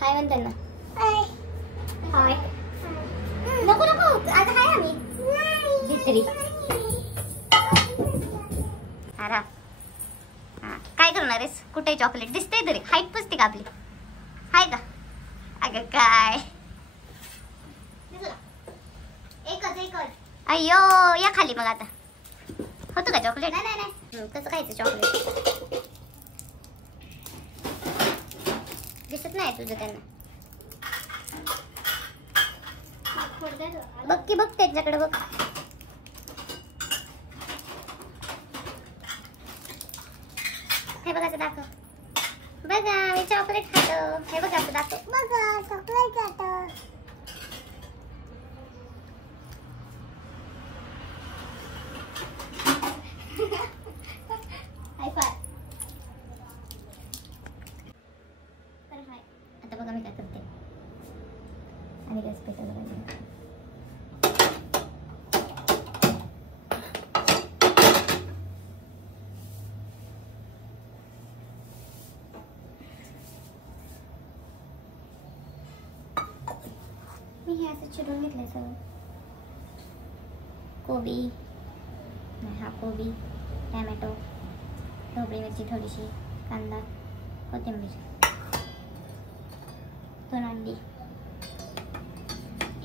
हाय म्हणते ना. हाय नको नको आता हाय आम्ही भित्री. अरे काय करणार आहेस? कुठे चॉकलेट दिसतंय तरी? हाईट पुसते का आपली? हाय का? अगं काय एकच अय्यो या खाली. मग आता होतं का चॉकलेट? नाही नाही नाही कसं खायचं चॉकलेट? दिसत नाही तुझं त्यांना. बघ की बघ त्याच्याकडे बघ. हे बघ असं दाखव. बघा मी चॉकलेट खातो. हे बघ असं दाखव. बघा चॉकलेट खातो. हाय फाय. आता बघा मी काय करते. आणि गॅस पेटवलं पाहिजे. मी हे असं चिरून घेतलंय सगळं. कोबी, हा कोबी, टॅमॅटो, ढोबळी मिरची थोडीशी, कांदा, कोथिंबीर, 2 अंडी,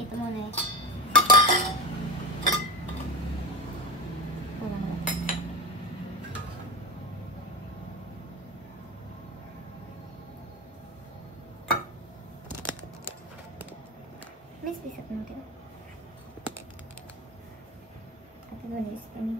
एक मोन आहे. मीच दिसत नव्हते. आता दोन दिसते मी.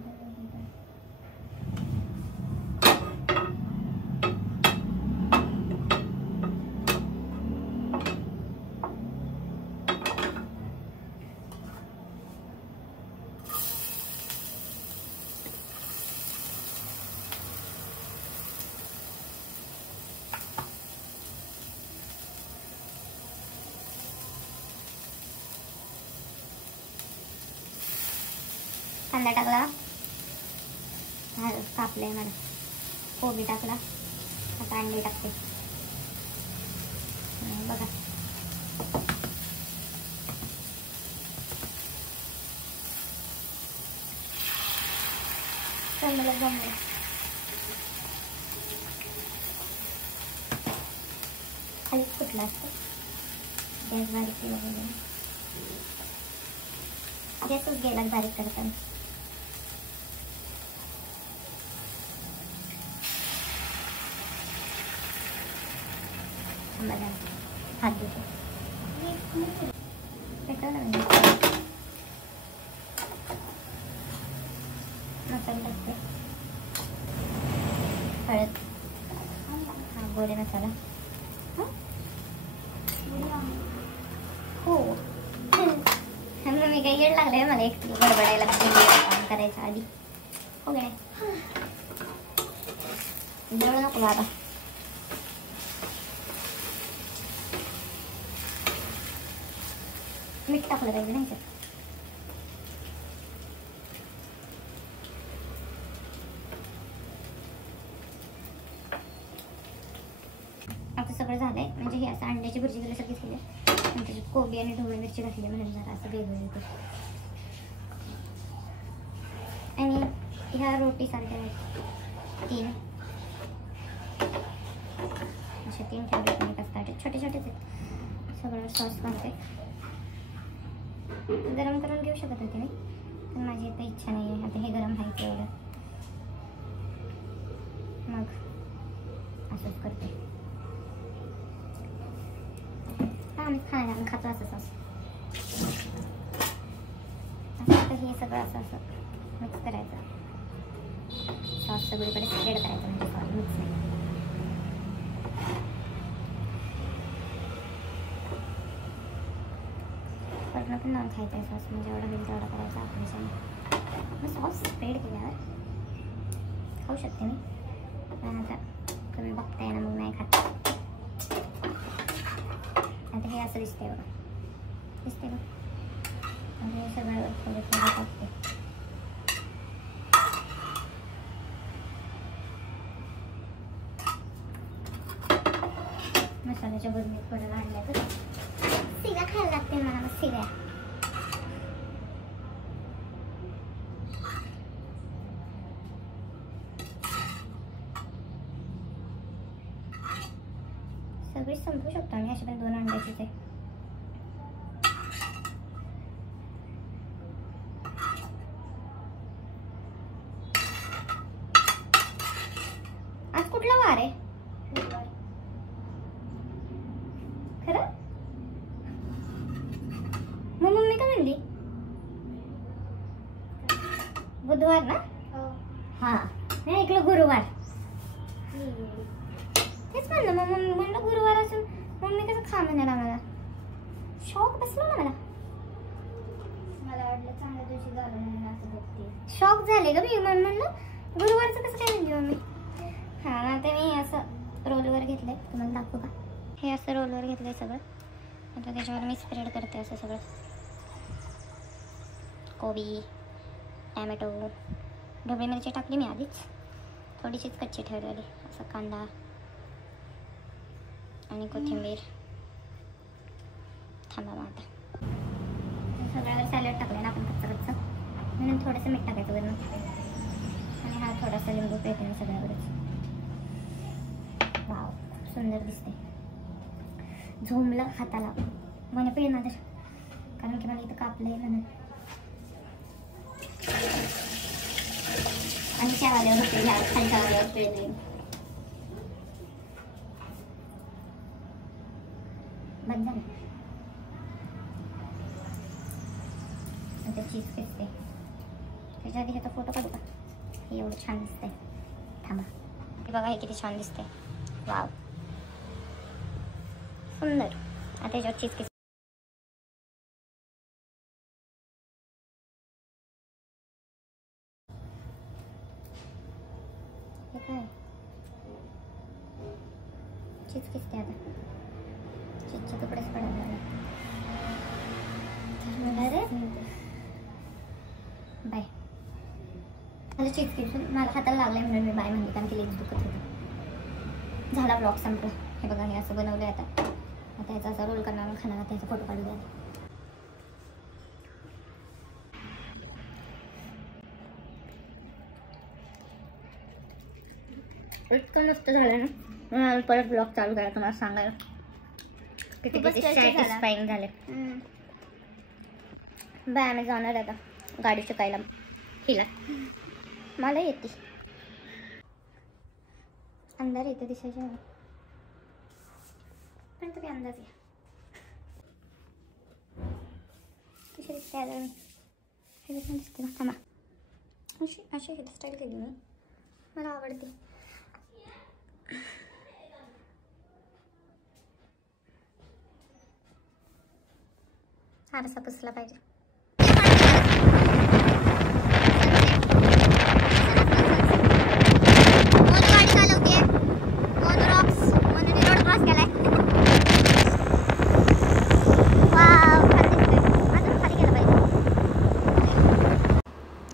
कांदा टाकला, कापले मला. कोबी टाकला. आता अंडी टाकते. बघा मला जमलं. खाली फुटला असतं. गॅस बारीक केला पाहिजे. गॅसच गेला बारीक करताना. हात देतो. पेटवलं म्हणजे मसाला टाकते. हळद, हा गोडे मसाला. हो मग मी काही येड लागले मला एक गडबडायला काम करायचं आधी. हो काय जळू नको बाबा. मीठ टाकलं पाहिजे नाही सर. आता सगळं झालंय. म्हणजे हे असं अंड्याची भुर्जी वगैरे सगळी केली. नंतर कोबी आणि ढोबळी मिरची घातली म्हणून जरा असं वेगळं येतं. आणि ह्या रोटी सारख्या 3 अशा 3 ठेवले. कसं छोटे छोटेच आहेत. सगळं सॉस घालते. गरम करून घेऊ शकत होते मी पण माझी आता इच्छा नाही आहे. आता हे गरम व्हायचं एवढं. मग असंच करते. आम्ही खातो असं सॉस. आता हे सगळं असं असं मिक्स करायचं. सॉस सगळीकडे स्प्रेड करायचं. म्हणजे सॉस मिक्स नाही. पूर्ण पण नाही खायचं आहे सॉस. म्हणजे एवढं होईल तेवढं करायचं आपण. मग सॉस स्प्रेड केल्यावर खाऊ शकते मी. पण आता तुम्ही बघताय ना मग नाही खात. आता हे असं दिसतंय बघा. दिसते बघ. हे सगळं थोडं थोडं टाकते. मसाल्याच्या बदली थोडं आणल्या तर शिव्या खायला लागते मला, मग शिव्या. सगळी संपू शकतो आम्ही, अशी पण 2 अंड्याचीच आहे. आज कुठला वार आहे? खरं? मग मम्मी का म्हणली बुधवार ना? हा, मी ऐकलं गुरुवार. तेच म्हणलं, मग मम्मी म्हणलं गुरुवार असून मम्मी कसं खा म्हणाला. मला शॉक बसला ना. मला वाटलं चांगल्या दिवशी झालं म्हणून असं बघते. शॉक झाले का मी, म्हणलं गुरुवारचं कसं काय म्हणली मम्मी. हा ना, ते मी असं रोलवर घेतलंय, तुम्हाला दाखवू का? हे असं रोलवर घेतलंय सगळं. आता त्याच्यावर मी स्प्रेड करते असं सगळं. कोबी, टॅमॅटो, ढोबळी मिरची टाकली मी आधीच, थोडीशीच कच्ची ठेवलेली. असं कांदा आणि कोथिंबीर. थांबा मग आता सगळ्यावर सॅलड टाकलं ना आपण कच्चं म्हणून थोडंसं मीठ टाकायचं वरून, आणि हा थोडासा लिंबू पेटून सगळ्यावरच. वाव, खूप सुंदर दिसते. झोंबलं हाताला, मला पिळणार तर, कारण की मला इथं कापलंय म्हणून. आणि चहावाल्यावर होते, खालच्या वाल्यावर पिळते. बंद झालं. आता चीज दिसते. त्याच्या आधी ह्याचा फोटो काढू का? हे एवढं छान दिसतंय. थांबा, हे बघा, हे किती छान दिसतंय. वाव, सुंदर. आता त्याच्यावर चीज किस. हे काय चीज किसते. आता चीजचे तुकडेच पडायला लागले. बाय. माझं चीज किसून मला हाताला लागलंय म्हणून मी बाय म्हणली, कारण की लेग दुखत होतं. झाला ब्लॉग संपला. हे बघा, हे असं बनवलंय. आता याचा असा रोल करणार, मग खाणार. त्याचा फोटो काढू द्या. इतकं मस्त झालं ना, परत ब्लॉग चालू करा तुम्हाला सांगायला किती सॅटिस्फाईंग झाले. बाय. आम्ही जाणार आता गाडी शिकायला. हिला मला येते, अंधार येते दिसायच्या, पण तुम्ही अंदाज घ्या कशी दिसते. आता मी हे पण दिसते ना. थांबा, अशी हेअरस्टाईल केली मी, मला आवडते. आरसा पुसला पाहिजे.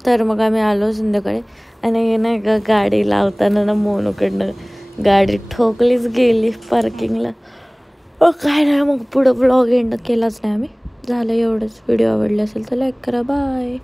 तर मग आम्ही आलो संध्याकाळी, आणि नाही का गाडी लावताना ना मोनूकडनं गाडी ठोकलीच गेली पार्किंगला. काय नाही, मग पुढं ब्लॉग एंड केलाच नाही आम्ही. झालं एवढंच. व्हिडिओ आवडला असेल तर लाईक करा. बाय.